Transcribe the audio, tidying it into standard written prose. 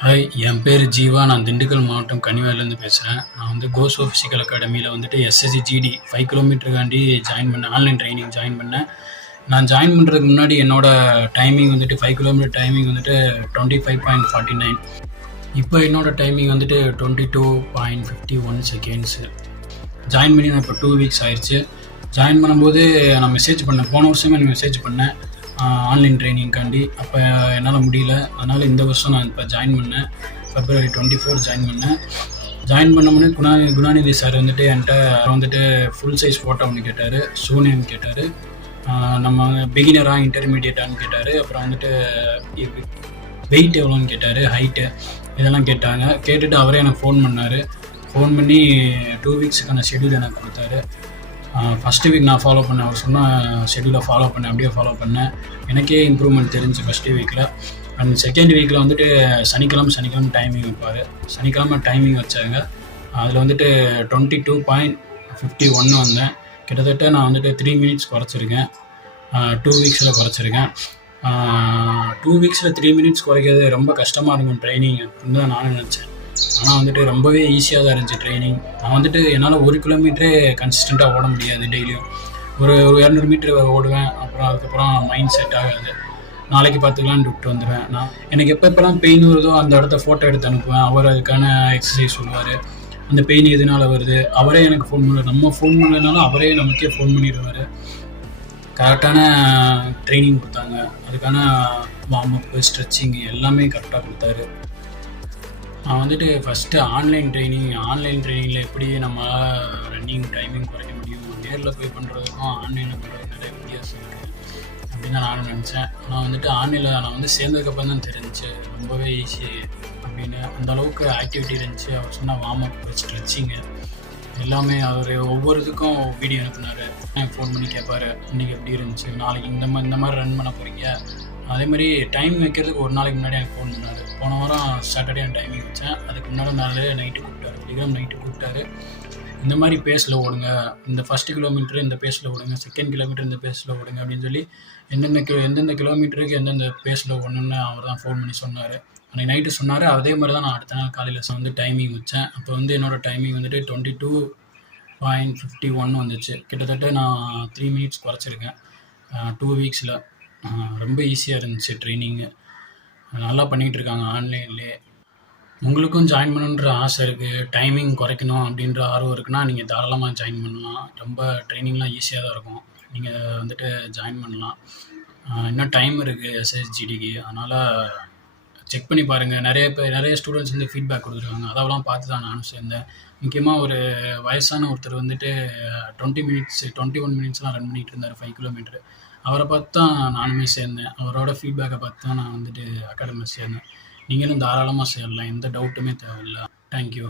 Hi, என் பேர் ஜீவா. நான் திண்டுக்கல் மாவட்டம் கன்னிவாயிலேருந்து பேசுகிறேன். நான் வந்து கோசோ ஃபிசிக்கல் அகாடமியில் வந்துட்டு எஸ்எஸ்சி ஜிடி 5 கிலோமீட்டருக்காண்டி ஜாயின் பண்ணேன். ஆன்லைன் ட்ரைனிங் ஜாயின் பண்ணேன். நான் ஜாயின் பண்ணுறதுக்கு முன்னாடி என்னோட டைமிங் வந்துட்டு 5 கிலோமீட்டர் டைமிங் வந்துட்டு 25.49. இப்போ என்னோட டைமிங் வந்துட்டு 22.51 செகண்ட்ஸு. ஜாயின் பண்ணி நான் இப்போ 2 வீக்ஸ் ஆயிடுச்சு. ஜாயின் பண்ணும்போது நான் மெசேஜ் பண்ணேன். போன வருஷமே எனக்கு மெசேஜ் பண்ணேன் ஆன்லைன் ட்ரைனிங்காண்டி. அப்போ என்னால் முடியல. அதனால் இந்த வருஷம் நான் இப்போ ஜாயின் பண்ணேன். February 24 ஜாயின் பண்ணேன். ஜாயின் பண்ணோடனே குணாநிதி சார் வந்துட்டு என்கிட்ட வந்துட்டு ஃபுல் சைஸ் ஃபோட்டோ ஒன்று கேட்டார். ஷூ நேம் கேட்டார். நம்ம பிகினராக இன்டர்மீடியட்டான்னு கேட்டார். அப்புறம் வந்துட்டு வெயிட் எவ்வளோன்னு கேட்டார், ஹைட்டு இதெல்லாம் கேட்டாங்க. கேட்டுட்டு அவரே எனக்கு ஃபோன் பண்ணார். ஃபோன் பண்ணி 2 வீக்ஸுக்கான ஷெட்யூல் எனக்கு கொடுத்தாரு. ஃபஸ்ட்டு வீக் நான் ஃபாலோ பண்ணேன். அவர் சொன்ன ஷெட்யூலை ஃபாலோ பண்ணேன். அப்படியே ஃபாலோ பண்ணேன். எனக்கே இம்ப்ரூவ்மெண்ட் தெரிஞ்சு ஃபஸ்ட்டு வீக்கில். அண்ட் செகண்ட் வீக்கில் வந்துட்டு சனிக்கிழமை டைமிங் வைப்பார். சனிக்கிழமை டைமிங் வச்சாங்க. அதில் வந்துட்டு 22.51 வந்தேன். கிட்டத்தட்ட நான் வந்துட்டு 3 மினிட்ஸ் குறைச்சிருக்கேன். 2 வீக்ஸில் குறைச்சிருக்கேன். 2 வீக்ஸில் 3 மினிட்ஸ் குறைக்கிறது ரொம்ப கஷ்டமாக இருக்கும் ட்ரைனிங் அப்படின்னு தான் நானும் நினச்சேன். ஆனால் வந்துட்டு ரொம்பவே ஈஸியாக தான் இருந்துச்சு ட்ரைனிங். நான் வந்துட்டு என்னால் 1 கிலோமீட்டரே கன்சிஸ்டண்ட்டாக ஓட முடியாது. டெய்லியும் ஒரு 200 மீட்டர் ஓடுவேன். அதுக்கப்புறம் மைண்ட் செட் ஆகாது. நாளைக்கு பார்த்துக்கலான்னு விட்டு வந்துடுவேன். எனக்கு எப்போல்லாம் பெயின் வருதோ அந்த இடத்த ஃபோட்டோ எடுத்து அனுப்புவேன். அவர் அதுக்கான எக்ஸசைஸ் சொல்லுவார். அந்த பெயின் எதனால் வருது அவரே எனக்கு ஃபோன் பண்ணுவார். நம்ம ஃபோன் பண்ணலனாலும் அவரே நமக்கே ஃபோன் பண்ணிடுவார். கரெக்டான ட்ரைனிங் கொடுத்தாங்க. அதுக்கான வார்ம் அப்பு, ஸ்ட்ரெச்சிங் எல்லாமே கரெக்டாக கொடுத்தாரு. நான் வந்துட்டு ஃபஸ்ட்டு ஆன்லைன் ட்ரைனிங்கில் எப்படி நம்மளால் ரன்னிங் டைமிங் குறைக்க முடியும், நேரில் போய் பண்ணுறதுக்கும் ஆன்லைனில் பண்ணுறதுக்கும் நிறைய வித்தியாசம் இருக்குது அப்படின்னு தான் நானும் நினச்சேன். ஆனால் வந்துட்டு ஆன்லைனில் நான் வந்து சேர்ந்ததுக்கப்புறம் தான் தெரிஞ்சிச்சு ரொம்பவே ஈஸி அப்படின்னு. அந்தளவுக்கு ஆக்டிவிட்டி இருந்துச்சு. அவர் சொன்ன வார்ம் அப், ஸ்ட்ரெச்சிங்கு எல்லாமே அவர் ஒவ்வொருத்துக்கும் வீடியோ அனுப்புனார். எனக்கு ஃபோன் பண்ணி கேட்பார், இன்றைக்கி எப்படி இருந்துச்சு, நாளைக்கு இந்த மாதிரி ரன் பண்ண போகிறீங்க. அதே மாதிரி டைம் வைக்கிறதுக்கு ஒரு நாளைக்கு முன்னாடி எனக்கு ஃபோன் பண்ணார். போன வாரம் சாட்டர்டே நான் டைமிங் வச்சேன். அதுக்கு முன்னாடி நாள் நைட்டு கூப்பிட்டாரு, வெள்ளிக்கிழமை நைட்டு கூப்பிட்டாரு. இந்த மாதிரி பேஸில் ஓடுங்க, இந்த ஃபஸ்ட்டு கிலோமீட்டர் இந்த பேஸில் ஓடுங்க, செகண்ட் கிலோமீட்டர் இந்த பேஸில் ஓடுங்க அப்படின்னு சொல்லி எந்தெந்த கிலோமீட்டருக்கு எந்தெந்த பேஸில் ஓடணுன்னு அவர் தான் ஃபோன் பண்ணி சொன்னார். அன்றைக்கி நைட்டு சொன்னார். அதே மாதிரி தான் நான் அடுத்த நாள் காலையில் வந்து டைமிங் வச்சேன். அப்போ வந்து என்னோடய டைமிங் வந்துட்டு 22.51 வந்துச்சு. கிட்டத்தட்ட நான் 3 மினிட்ஸ் குறைச்சிருக்கேன் 2 வீக்ஸில். ரொம்ப ஈஸியாக இருந்துச்சு ட்ரைனிங்கு. நல்லா பண்ணிகிட்டு இருக்காங்க ஆன்லைன்லேயே. உங்களுக்கும் ஜாயின் பண்ணணுன்ற ஆசை இருக்குது, டைமிங் குறைக்கணும் அப்படின்ற ஆர்வம் இருக்குன்னா நீங்கள் தாராளமாக ஜாயின் பண்ணலாம். ரொம்ப ட்ரைனிங்லாம் ஈஸியாக தான் இருக்கும். நீங்கள் வந்துட்டு ஜாயின் பண்ணலாம். இன்னும் டைம் இருக்குது எஸ்எஸ்ஜிடிக்கு. அதனால் செக் பண்ணி பாருங்கள். நிறைய ஸ்டூடெண்ட்ஸ் வந்து ஃபீட்பேக் கொடுத்துருக்காங்க. அதெல்லாம் பார்த்து தான் நானும் சேர்ந்தேன். முக்கியமாக ஒரு வயசான ஒருத்தர் வந்துட்டு 21 மினிட்ஸ்லாம் ரன் பண்ணிகிட்டு இருந்தார் 5 கிலோமீட்டர். அவரை பார்த்து தான் நானுமே சேர்ந்தேன். அவரோட ஃபீட்பேக்கை பார்த்து தான் நான் வந்துட்டு அகாடமியில் சேர்ந்தேன். நீங்களும் தாராளமாக சேரலாம். எந்த டவுட்டுமே தேவையில்லை. தேங்க்யூ.